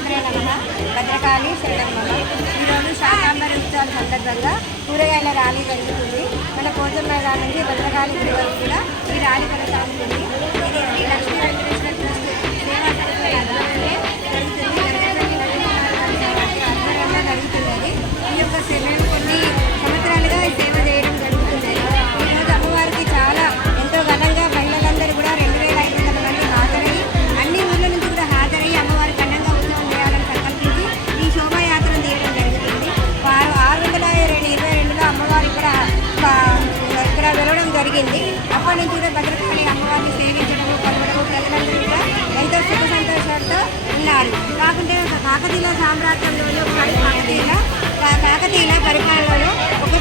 మాత్రే నమః భద్రకాళి శరణం మమ. ఈరోజు శాకాంబరి ఉత్సవాల సందర్భంగా కూరగాయల ర్యాలీ జరుగుతుంది. మన భోజన మైదానం నుంచి భద్రకాళి గుడి వరకు కూడా ఈ ర్యాలీ కొనసాగుతుంది. ఇది శ్రీ లక్ష్మీ వెంకటేశ్వర ట్రస్ట్ సేవా సమితి ఆధ్వర్యంలో జరుగుతుంది. ఆధ్వర్యంలో జరుగుతున్నది. ఈ యొక్క మేము కొన్ని సంవత్సరాలుగా సేవ చేయడం జరుగుతుంది. ఈరోజు అమ్మవారికి చాలా ఎంతో ఘనంగా మహిళలందరూ కూడా 2500 మంది హాజరయ్యి అన్ని ఊళ్ళ నుంచి కూడా హాజరయ్యి అమ్మవారి ఘనంగా ఉత్సవం చేయాలని సంకల్పించి ఈ శోభాయాత్రను తీయడం జరుగుతుంది. 622లో అమ్మవారు ఇక్కడ వెలవడం జరిగింది. అప్పటి నుంచి కూడా భద్రకాళి అమ్మవారిని సేవించడము కొలవడము ప్రజలందరూ కూడా ఎంతో సుఖ సంతోషాలతో ఉన్నారు. కాకుంటే కాకతీయుల సామ్రాజ్యంలోని కాకతీయుల పరిపాలనలో ఒక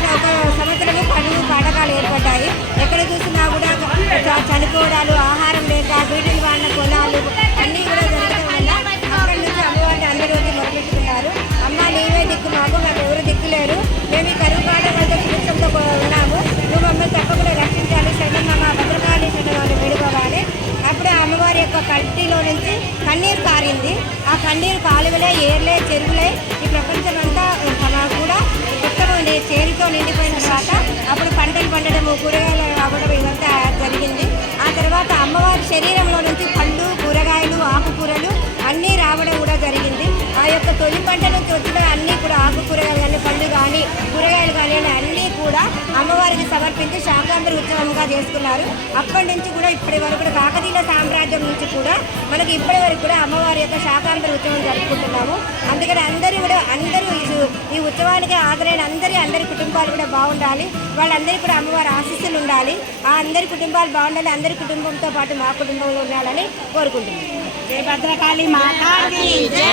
సంవత్సరము కరువు కాటకాలు ఏర్పడ్డాయి. ఎక్కడ చూసినా కూడా చనిపోవడాలు, ఆహారం లేక వీటిని వాడిన పొలాలు అన్నీ కూడా జరగడం వల్ల అక్కడి నుంచి అమ్మవారిని అందరూ వచ్చి మొదలెట్టుకున్నారు. అమ్మ నీవే దిక్కు, మాకు ఎవరు దిక్కులేరు, మేము ఈ కరువు కాటకాలతో సుభిక్షంతో ఉన్నాము, నువ్వు మమ్మల్ని తప్పకుండా రక్షించాలి, శరణం మమ భద్రకాళి శరణాన్ని వేడుకోవాలి. అప్పుడే అమ్మవారి యొక్క కంటిలో నుంచి కన్నీరు కారింది. ఆ కన్నీరు కాలువలే, ఏర్లే, చెరువులే ఈ ప్రపంచమంతా కూడా మొత్తం చేరితో నిండిపోయిన తర్వాత అప్పుడు పంటలు పండడము, కూరగాయలు రావడం ఇవంతా జరిగింది. ఆ తర్వాత అమ్మవారి శరీరంలో నుంచి పళ్ళు, కూరగాయలు, ఆకుకూరలు అన్నీ రావడం కూడా జరిగింది. ఆ యొక్క తొలి పంట నుంచి వచ్చిన అన్నీ కూడా ఆకుకూరగాయలు కానీ, పళ్ళు కానీ, కూరగాయలు కానీ అన్నీ కూడా అమ్మవారికి సమర్పించి శాకాంబరి ఉత్సవంగా చేసుకున్నారు. అప్పటి నుంచి కూడా ఇప్పటి వరకు కూడా కాకతీయుల సామ్రాజ్యం నుంచి కూడా మనకి ఇప్పటి వరకు కూడా అమ్మవారి యొక్క శాకాంబరి ఉత్సవం జరుపుకుంటున్నాము. అందుకని అందరూ ఈ ఉత్సవానికి హాజరైన అందరి కుటుంబాలు కూడా బాగుండాలి, వాళ్ళందరికీ కూడా అమ్మవారి ఆశీస్సులు ఉండాలి. ఆ అందరి కుటుంబాలు బాగుండాలి, అందరి కుటుంబంతో పాటు మా కుటుంబంలో ఉండాలని కోరుకుంటున్నాను. జై భద్రకాళి మాతాకి జై.